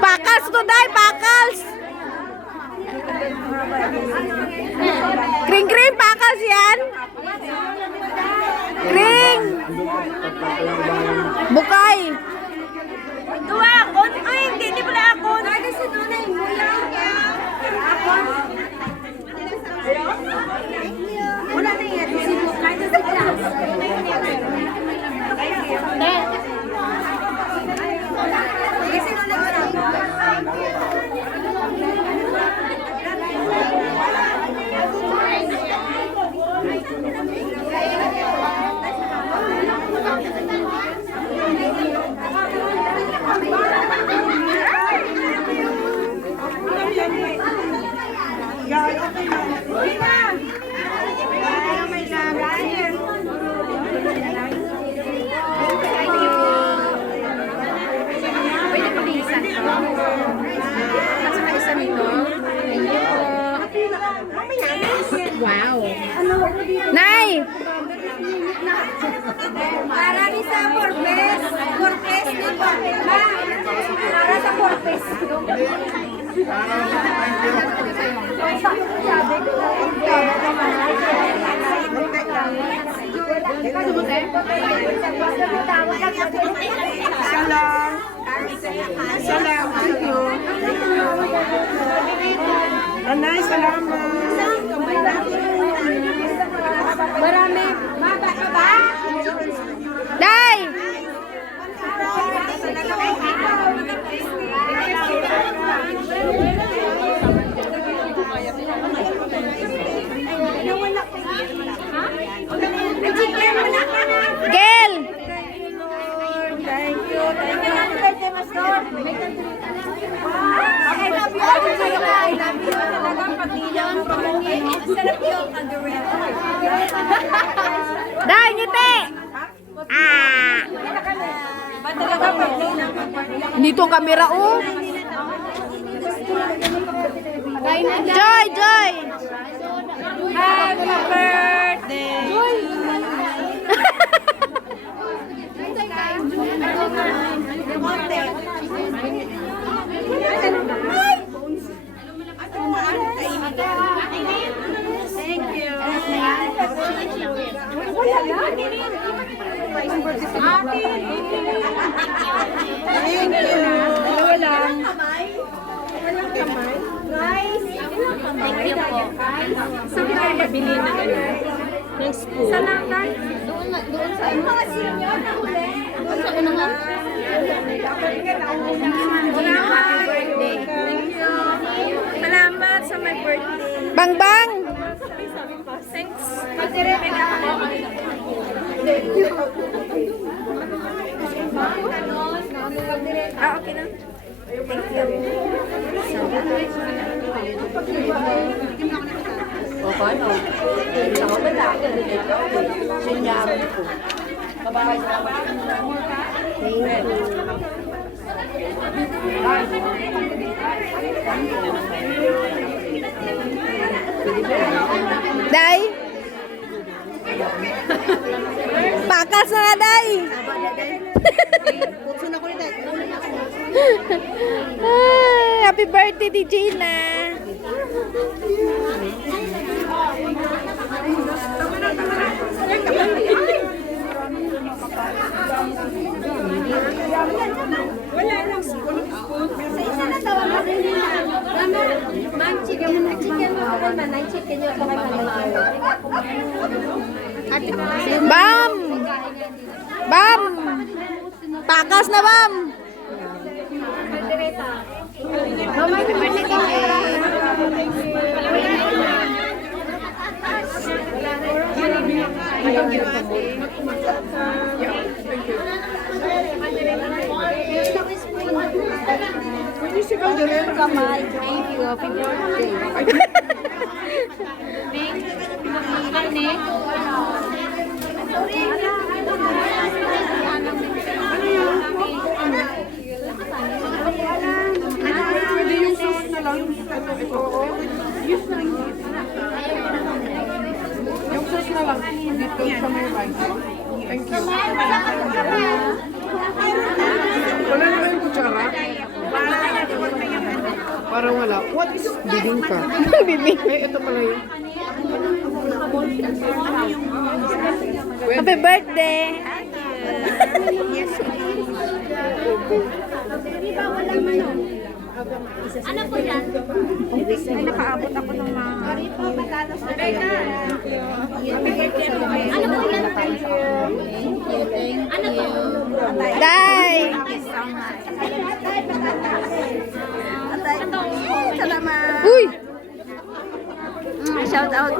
Pakals to day, pakals. Kring-kring, pakals yan. Kring. Bukay. Dua, akon. Ay, hindi pala akon. Ay, kasi doon ay mula. Akon. Wala na yan. Si Bukay na si Class. Kasi doon ay Wow. Nay! marami sa Corpes. Corpes na Corpes. Para sa Corpes. Salam. Thank you. Anay, salamat. Marami. Maba ba? Day! Gel! Day, ngiti! Ah! Dito ang kamera, oh! Joy! Joy! Happy birthday! Thank you. Dalawa lang. Thank you po. Saan ka nabili na ng school? Saan lang tayo? Doon sa mga senior na huli. Doon sa unang happy birthday. Thank you. Salamat sa my birthday. Bang bang! Thanks. Ah, okay na. Thank you. Day! Pakas na nga, Day! Ay, happy birthday, di Gina! Wala lang spoon. Sa isa na daw ang marili na. Man, chicken mo. Man, chicken nyo. Bam! Bam! Pakas na, Bam! Happy birthday, DJ. Pwede si Calderero kamay. Thank you. Happy birthday. Pwede yung sauce na lang. Ito, oo. Yung sauce na lang. Dito sa may rice. Thank you. Wala na yung kutsara? Parang wala. What is bibingka? Bibing. Eh, ito pala yun. Happy birthday. Ano po yan? Ay, nakaabot ako ng mga... Ano po yan? Ano po? Day! Salamat. Uy! Shout out.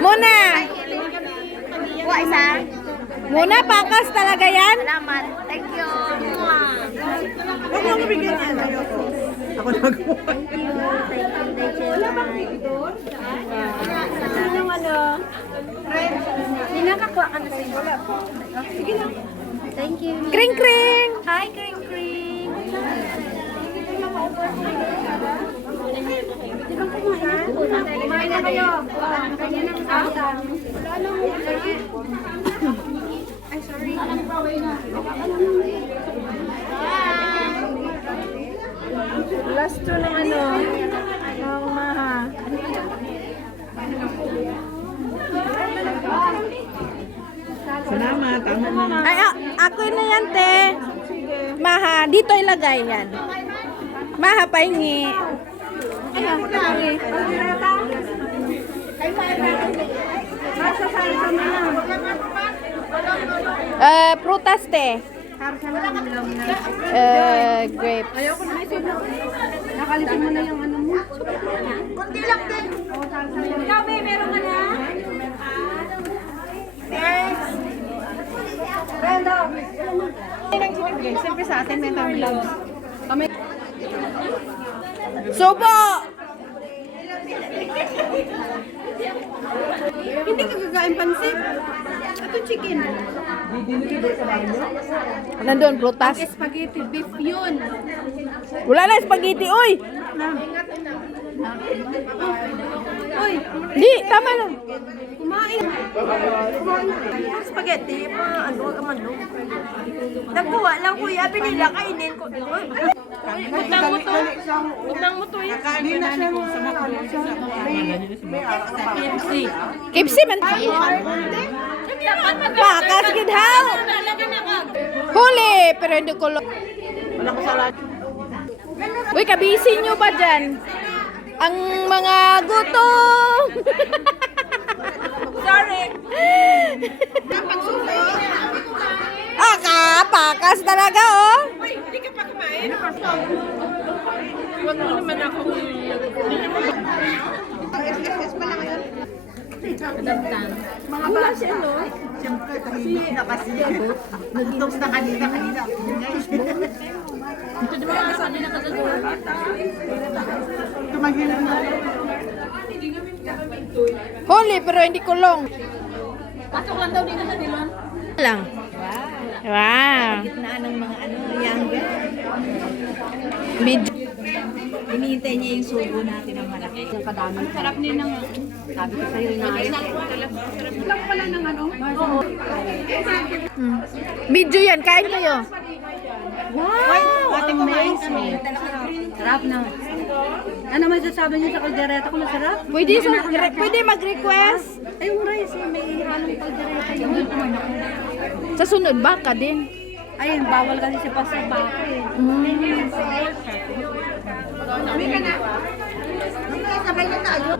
Muna! Wa isa. Muna, pakas talaga yan? Salamat. Thank you. Huwag mo mabigyan niya. Ako nagawa. Wala bang picture? Hindi nakakuha ka na sa'yo. Wala po. Sige lang. Thank you. Kring kring! Hi, Kring Kring. Kumain na kayo. Kanya ng sasa. Ay, sorry. Last two ng ano, ng maha. Salamat. Tama na. Ay, ako na yan, te. Maha, dito ilagay yan. Maha, pahingi. Prutas, te. Grapes. Nakalitin mo na yung ano mo. Kunti lang din. Ikaw, be, meron ka na? Siyempre sa atin, may time lang. Subo! Hindi ka gagain pansit. Ito chicken. Nandun, prutas. Spaghetti beef yun. Wala na spaghetti, uy! Uy, Di, tama lang. kumain. Spaghetti, ano, manok. Nagkuha lang kuya, pinila, kainin ko. Utang mo to. Utang mo to. Kakainin na siya sa KFC. Kipsi man. Pakas, gidhaw. Huli, pero hindi ko lo. Wala ko salad. Uy, kabisi nyo ba dyan? Ang mga gutom. Sorry. Pakas talaga, oh. Uy, hindi ka pa kumain? Huwag mo naman ako. Mga wala siya, no? Siyempre, tahimik na kasi. Nag-toast na kanina. Guys, ito di ba kanina kagagawa? Tumagin na. Huli, pero hindi kulong. Pasok lang daw dito sa Dilon. Lang. Wow. Gitnaan ng mga ano, younger. Video. Hinihintay niya yung sugo natin ng malaki. Yung kadami. Sarap din ng, sabi ko sa'yo na sarap pala ng ano. Video yan, kain kayo. Wow, amazing. Sarap na. Ano masasabi niyo sa kaldereta ko na sarap? Pwede mag-request. Ay, yung rice, may halong kaldereta yung Sa sunod, baka din. ayun, bawal kasi si Pastor Bako eh. Kami ka na. Sabay na tayo.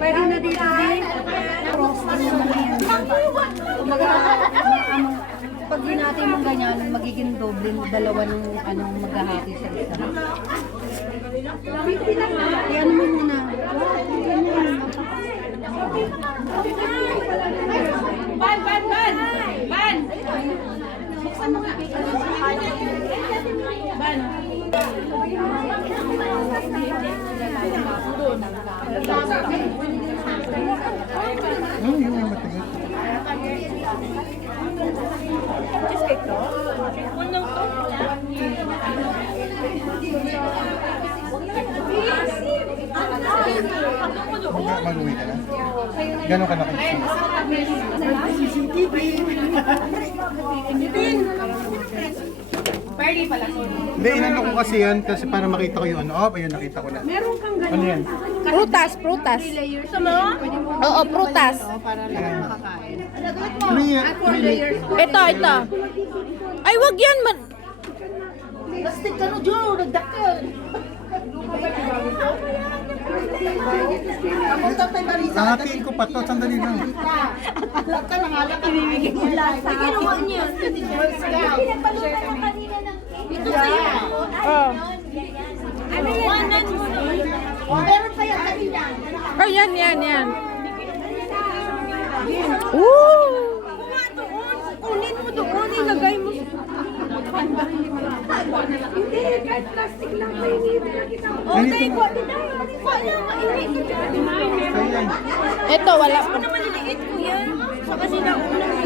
Pwede na dito din. Pag hinati mo ganyan, magiging doble, dalawa ng anong maghahati sa isa. Yan mo muna. Yung may matigas. Mag-uwi ka na? Gano'n ka na kayo? Hindi, inano ko kasi yan kasi para makita ko yung ano. Oh, ayun, nakita ko na. Meron kang gano'n. Ano yan? Prutas, prutas. Oo, prutas. Ano yan? Ito, ito. Ay, wag yan. Plastic ka no, Joe, nagdakil. Kamunta tayo Marisa. Hahatiin ko pa to, sandali lang. Alak ka lang, alak ka. Ibibigay mo lang sa akin. Ginawa niya. Pinagpalutan mo kanina ng ito sa'yo. Oh. Ano yan? Meron pa yan kanina. Ay, yan. Woo! Kunin mo doon, ilagay mo. Hindi, kahit plastic lang pa yung kita. Ganito mo. Wala, mainit ka dyan. Ayan. Ito, wala pa. Maliliit ko yan. Sa kasi na unang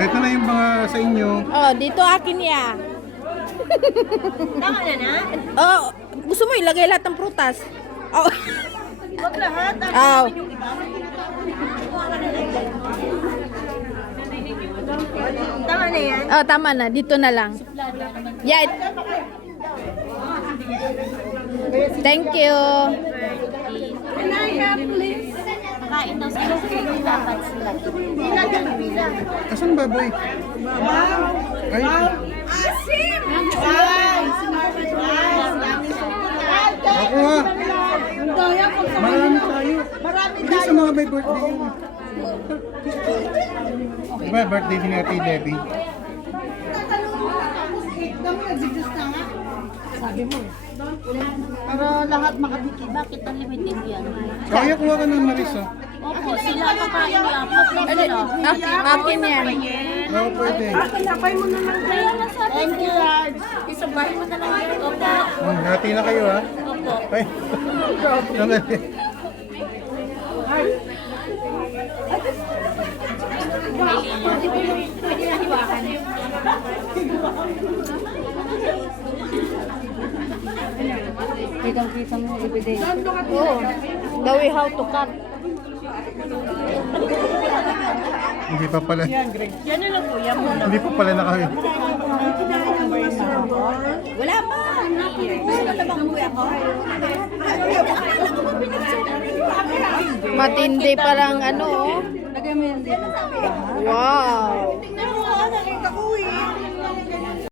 Ito na yung mga sa inyo. Oh, dito akin ya. Tama na na? Oh, gusto mo ilagay lahat ng prutas? Oh. Huwag lahat. Oh. Tama na yan. Oh, tama na. Dito na lang. Yeah. Thank you. Can I have please? Kain daw sila sa dapat sila. Pila dyan, pila. Asan baboy? Ay, Asim! Guys! ako ha. Marami tayo. Hindi sa mga may birthday yun. Diba birthday din ni Ate Debbie? Para lahat makabiki. Bakit unlimited yan? Kaya kuha ka ng Marisa. Opo, sila kakain niya. Please sila. Akin yan. Oo, pwede. Thank you, Raj. Isabay mo na lang yan. Opo. Hati na kayo ha. Opo. Ay. Sandali. Kitang-kita mo, ibigay. Oh. The way how to cut. Hindi pa pala. Yan na lang po. Yan mo. Hindi pa pala nakain. Wala pa. Gusto na bang uwi ako? Matindi parang ano. Oh. Lagay mo yan dito. Wow.